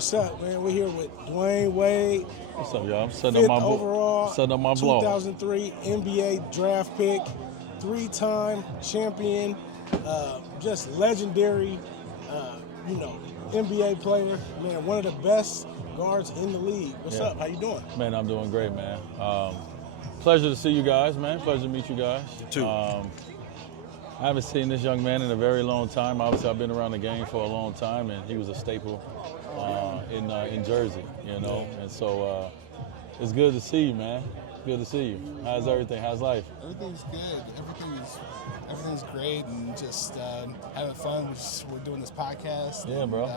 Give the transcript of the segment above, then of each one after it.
What's up, man? We're here with Dwayne Wade. What's up, y'all? I'm Fifth overall, setting up my blog. 2003 NBA draft pick, three-time champion, just legendary, NBA player. Man, one of the best guards in the league. What's up? How you doing? Man, I'm doing great, man. Pleasure to see you guys, man. Pleasure to meet you guys. You too. I haven't seen this young man in a very long time. Obviously, I've been around the game for a long time, and he was a staple in Jersey, you know. And so it's good to see you, man. Good to see you. How's everything? How's life? Everything's good. Everything's great, and just having fun. We're doing this podcast. Yeah, and, bro.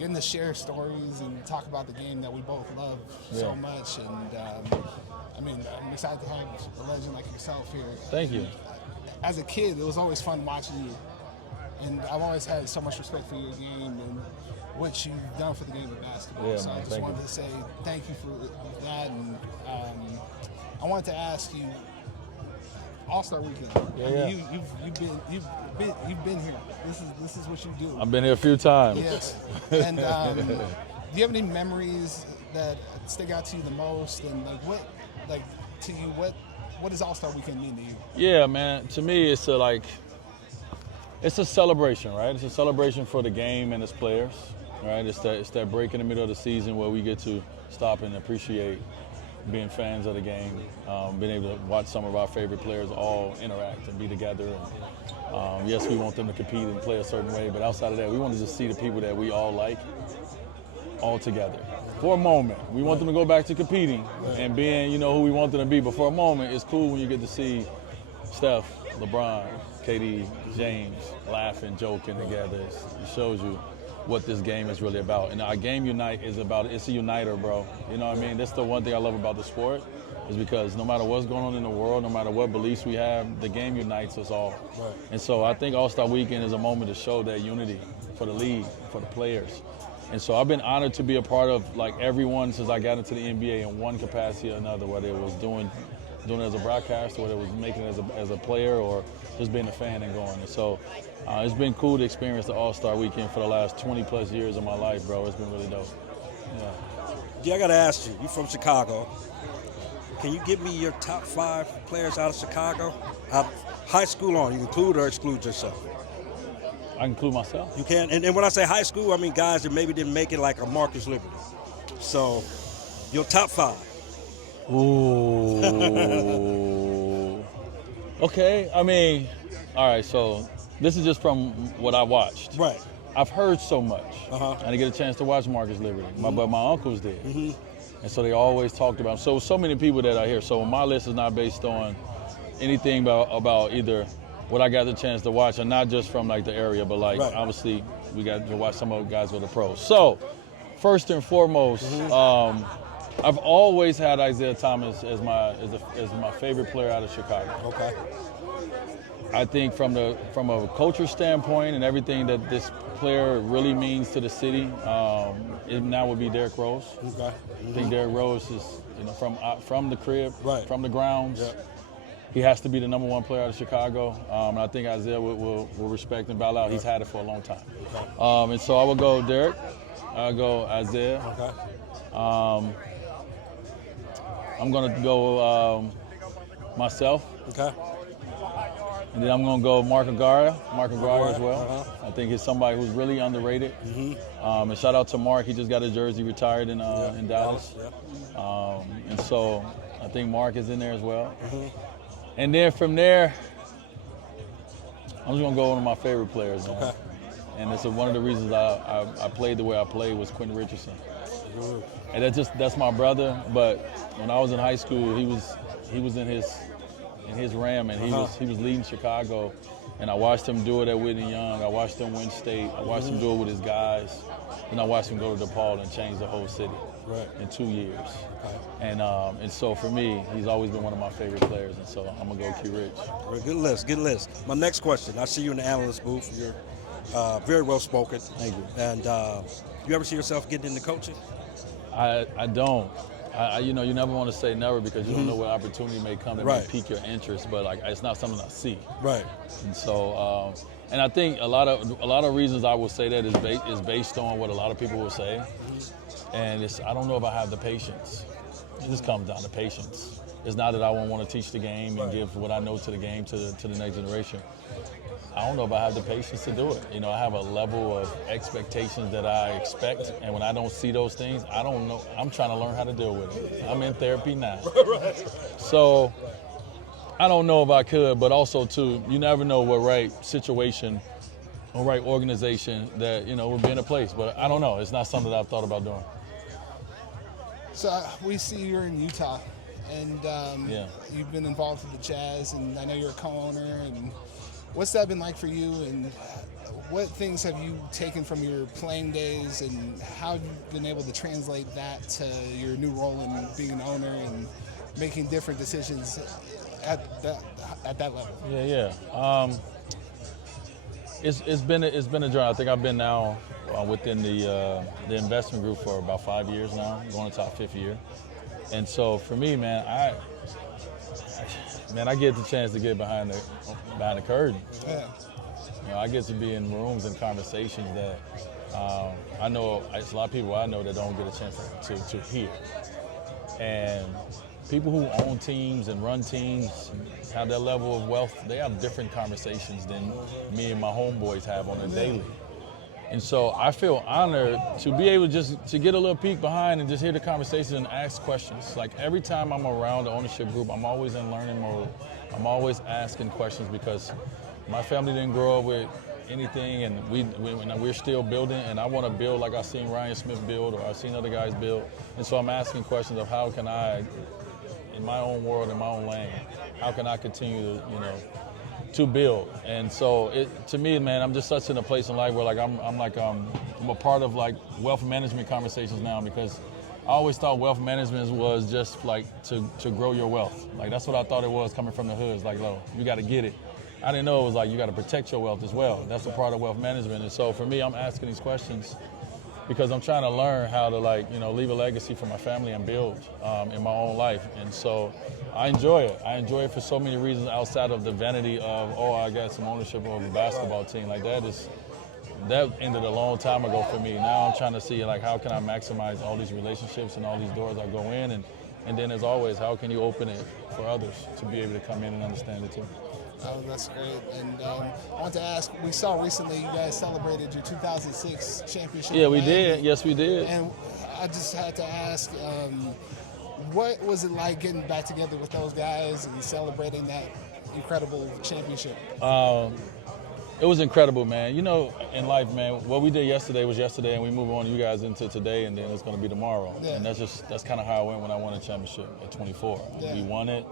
Getting to share stories and talk about the game that we both love so much. And I'm excited to have a legend like yourself here. Thank you. As a kid, it was always fun watching you. And I've always had so much respect for your game and what you've done for the game of basketball. Yeah, so man, I just wanted to say thank you for that. And I wanted to ask you, All-Star Weekend. Yeah. You've been here. This is what you do. I've been here a few times. Yes. And do you have any memories that stick out to you the most? And what does All-Star Weekend mean to you? Yeah, man. To me, it's a celebration, right? It's a celebration for the game and its players, right? It's that break in the middle of the season where we get to stop and appreciate being fans of the game, being able to watch some of our favorite players all interact and be together. And, yes, we want them to compete and play a certain way, but outside of that, we want to just see the people that we all like all together. For a moment, we want them to go back to competing and being, who we want them to be. But for a moment, it's cool when you get to see Steph, LeBron, KD, James laughing, joking together. It shows you what this game is really about. And our game unite is about, it's a uniter, bro. You know what I mean? That's the one thing I love about the sport, is because no matter what's going on in the world, no matter what beliefs we have, the game unites us all. Right. And so I think All-Star Weekend is a moment to show that unity for the league, for the players. And so I've been honored to be a part of everyone since I got into the NBA in one capacity or another, whether it was doing it as a broadcaster, whether it was making it as a player, or just being a fan and going. And so it's been cool to experience the All-Star Weekend for the last 20 plus years of my life, bro. It's been really dope. Yeah, I got to ask you, you're from Chicago. Can you give me your top 5 players out of Chicago? High school on, you include or exclude yourself? I include myself. You can, and when I say high school, I mean guys that maybe didn't make it, like a Marcus Liberty. So, your top 5. Ooh. Okay, all right, so this is just from what I watched. Right. I've heard so much. Uh-huh. I didn't get a chance to watch Marcus Liberty, but my uncles did. Mm-hmm. And so they always talked about him. So many people that are here. So my list is not based on anything about either what I got the chance to watch, and not just from the area, but right. Obviously we got to watch some of the guys with the pros. So first and foremost, I've always had Isaiah Thomas as my favorite player out of Chicago. Okay. I think from a culture standpoint and everything that this player really means to the city, it now would be Derrick Rose. Okay. Mm-hmm. I think Derrick Rose is from the crib, right. from the grounds. Yep. He has to be the number 1 player out of Chicago. And I think Isaiah will respect and bow out. He's had it for a long time. Okay. And so I would go Derrick. I'll go Isaiah. Okay. I'm going to go myself. Okay. And then I'm going to go Mark Aguirre as well. Uh-huh. I think he's somebody who's really underrated. Mm-hmm. And shout out to Mark. He just got his jersey retired in Dallas. Yeah. And so I think Mark is in there as well. Mm-hmm. And then from there, I'm just going to go one of my favorite players, man. Okay. And it's one of the reasons I played the way I played was Quentin Richardson. Mm-hmm. And that's my brother. But when I was in high school, he was in his ram, and he was leading Chicago. And I watched him do it at Whitney Young. I watched him win state. I watched him do it with his guys. And I watched him go to DePaul and change the whole city in 2 years. Okay. And so for me, he's always been one of my favorite players. And so I'm gonna go Q Rich. Good list. My next question. I see you in the analyst booth. You're very well spoken. Thank you. And you ever see yourself getting into coaching? I don't. You know, you never want to say never because you don't know what opportunity may come that may Right. pique your interest, but like it's not something I see. Right. And so, and I think a lot of reasons I will say that is based on what a lot of people will say, and I don't know if I have the patience. It just comes down to patience. It's not that I won't want to teach the game and give what I know to the game to the next generation. I don't know if I have the patience to do it. You know, I have a level of expectations that I expect, and when I don't see those things, I don't know. I'm trying to learn how to deal with it. I'm in therapy now. So I don't know if I could, but also, too, you never know what right situation or right organization that, you know, would be in a place. But I don't know. It's not something that I've thought about doing. So we see you're in Utah, and you've been involved with the Jazz, and I know you're a co-owner. And what's that been like for you, and what things have you taken from your playing days, and how have you been able to translate that to your new role in being an owner and making different decisions at that level? Yeah. It's been a journey. I think I've been now within the investment group for about 5 years now, going into our 5th year. And so for me, man, I get the chance to get behind the curtain. Yeah. You know, I get to be in rooms and conversations that I know it's a lot of people I know that don't get a chance to hear. And people who own teams and run teams have that level of wealth. They have different conversations than me and my homeboys have on a daily. And so I feel honored to be able just to get a little peek behind and just hear the conversation and ask questions. Like every time I'm around the ownership group, I'm always in learning mode. I'm always asking questions because my family didn't grow up with anything, and we're still building, and I want to build like I've seen Ryan Smith build or I've seen other guys build. And so I'm asking questions of how can I, in my own world, in my own lane, how can I continue to build? And so to me, man, I'm just such in a place in life where like I'm a part of like wealth management conversations now, because I always thought wealth management was just like to grow your wealth. Like that's what I thought it was coming from the hoods. Like, oh, you got to get it. I didn't know it was like you got to protect your wealth as well. That's a part of wealth management. And so for me, I'm asking these questions because I'm trying to learn how to leave a legacy for my family and build in my own life. And so I enjoy it. I enjoy it for so many reasons outside of the vanity of, I got some ownership of a basketball team. Like that ended a long time ago for me. Now I'm trying to see like how can I maximize all these relationships and all these doors I go in, and then as always, how can you open it for others to be able to come in and understand it too. Oh, that's great. And I want to ask, we saw recently you guys celebrated your 2006 championship. Yeah, we did. Yes, we did. And I just had to ask, what was it like getting back together with those guys and celebrating that incredible championship? It was incredible, man. You know, in life, man, what we did yesterday was yesterday, and we move on you guys into today, and then it's going to be tomorrow. Yeah. And that's kind of how it went when I won a championship at 24. Yeah. We won it,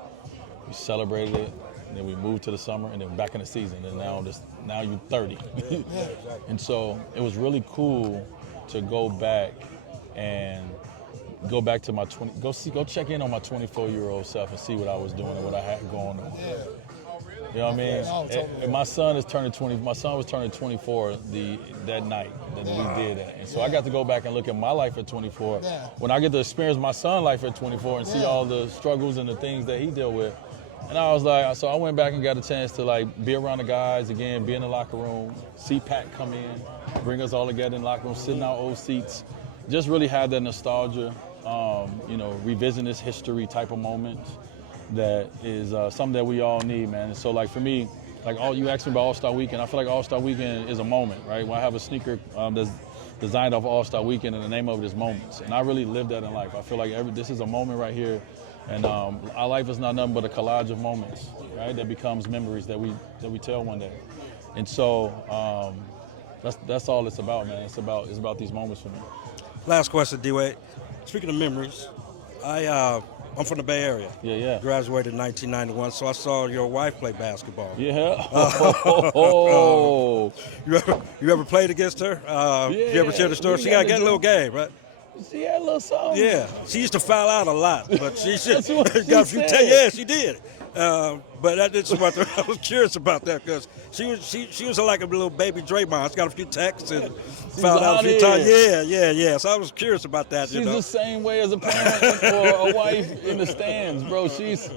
we celebrated it, and then we moved to the summer, and then back in the season, and now you're 30. And so it was really cool to go back to my go check in on my 24-year-old self and see what I was doing and what I had going on. Yeah. You know what I mean? No, totally. And my son is turning 20. My son was turning 24 that night that we did that, and so I got to go back and look at my life at 24. Yeah. When I get to experience my son's life at 24 and see all the struggles and the things that he dealt with, and I was like, so I went back and got a chance to like be around the guys again, be in the locker room, see Pat come in, bring us all together in the locker room, sit in our old seats, just really have that nostalgia, revision this history type of moment. That is something that we all need, man. And so, like for me, you asked me about All-Star Weekend. I feel like All-Star Weekend is a moment, right? When I have a sneaker that's designed off All-Star Weekend, and the name of it is Moments. And I really live that in life. I feel like this is a moment right here, and our life is not nothing but a collage of moments, right? That becomes memories that we tell one day. And so that's all it's about, man. It's about these moments for me. Last question, D-Wade. Speaking of memories, I'm from the Bay Area. Yeah. Graduated in 1991, so I saw your wife play basketball. Yeah. You ever played against her? You ever share the story? She got a good little game, right? She had a little something. Yeah, she used to foul out a lot, but she That's what she got a few said. Yeah, she did. But I was curious about that because she was like a little baby Draymond. She got a few texts and fouled out a few times. Yeah. So I was curious about that. She's the same way as a parent or a wife in the stands, bro. We used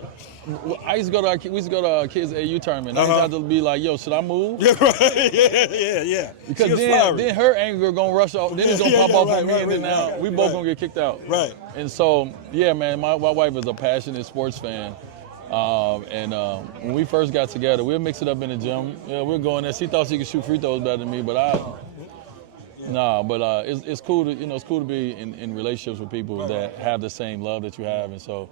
to go to our kids' AU tournament. I used to have to be like, yo, should I move? Yeah, right. Yeah. Because then her anger gonna rush off. Then it's gonna pop off on me, and then now we both gonna get kicked out. Right. And so, yeah, man, my wife is a passionate sports fan. When we first got together, we'll mix it up in the gym. Yeah, we're going there. She thought she could shoot free throws better than me, but it's cool to be in relationships with people that have the same love that you have, and so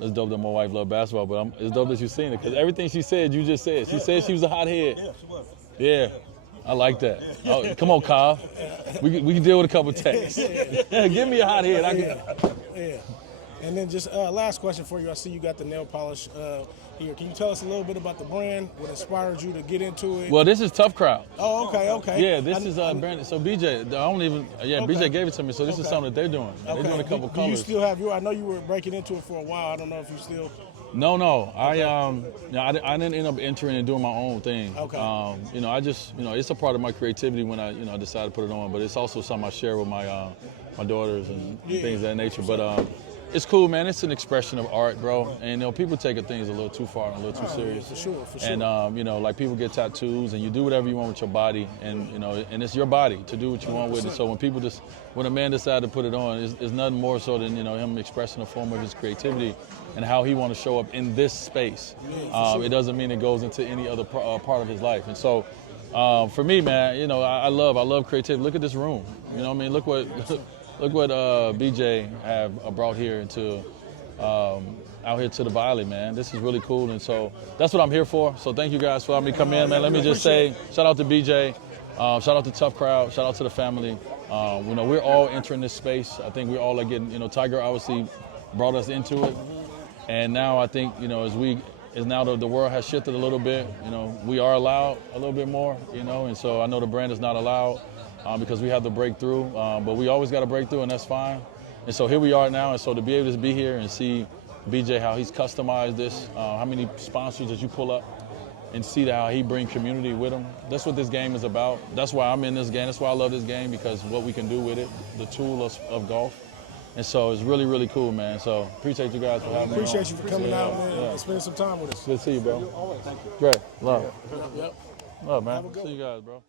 it's dope that my wife loves basketball. But it's dope that you've seen it because everything she said, you just said. She said she was a hothead. Yeah, she was. Yeah. I like that. Oh, come on, Kyle. We can deal with a couple texts. Give me a hot head. Yeah. And then just last question for you. I see you got the nail polish here. Can you tell us a little bit about the brand? What inspired you to get into it? Well, this is Tuff Crowd. Oh, okay. Yeah, this is brand. So BJ, BJ gave it to me. So this is something that they're doing. Okay. They're doing a couple colors. Do you still have your? I know you were breaking into it for a while. I don't know if you still. No. I didn't end up entering and doing my own thing. Okay. I just it's a part of my creativity when I decided to put it on, but it's also something I share with my daughters and things of that nature. But it's cool, man. It's an expression of art, bro. And people take things a little too far and a little too serious. For sure. And like people get tattoos, and you do whatever you want with your body, and and it's your body to do what you want with it. So when a man decided to put it on, it's nothing more so than him expressing a form of his creativity and how he want to show up in this space. It doesn't mean it goes into any other part of his life. And so for me, man, I love creativity. Look at this room. You know what I mean? Look what BJ have brought here into out here to the Valley, man. This is really cool, and so that's what I'm here for. So thank you guys for letting me come in, man. Let me just say, shout out to BJ, shout out to Tuff Crowd, shout out to the family. We're all entering this space. I think we're all getting, Tiger obviously brought us into it, and now I think, as now the world has shifted a little bit, we are allowed a little bit more, and so I know the brand is not allowed. Because we have to break through, but we always got to break through, and that's fine. And so here we are now, and so to be able to be here and see BJ, how he's customized this, how many sponsors that you pull up, and see how he brings community with him. That's what this game is about. That's why I'm in this game. That's why I love this game, because what we can do with it, the tool of golf. And so it's really, really cool, man. So appreciate you guys for having me. Appreciate you for coming out, man, and spending some time with us. Good to see you, bro. Always, thank you. Great. Love. Yep. Love, man. See you guys, bro.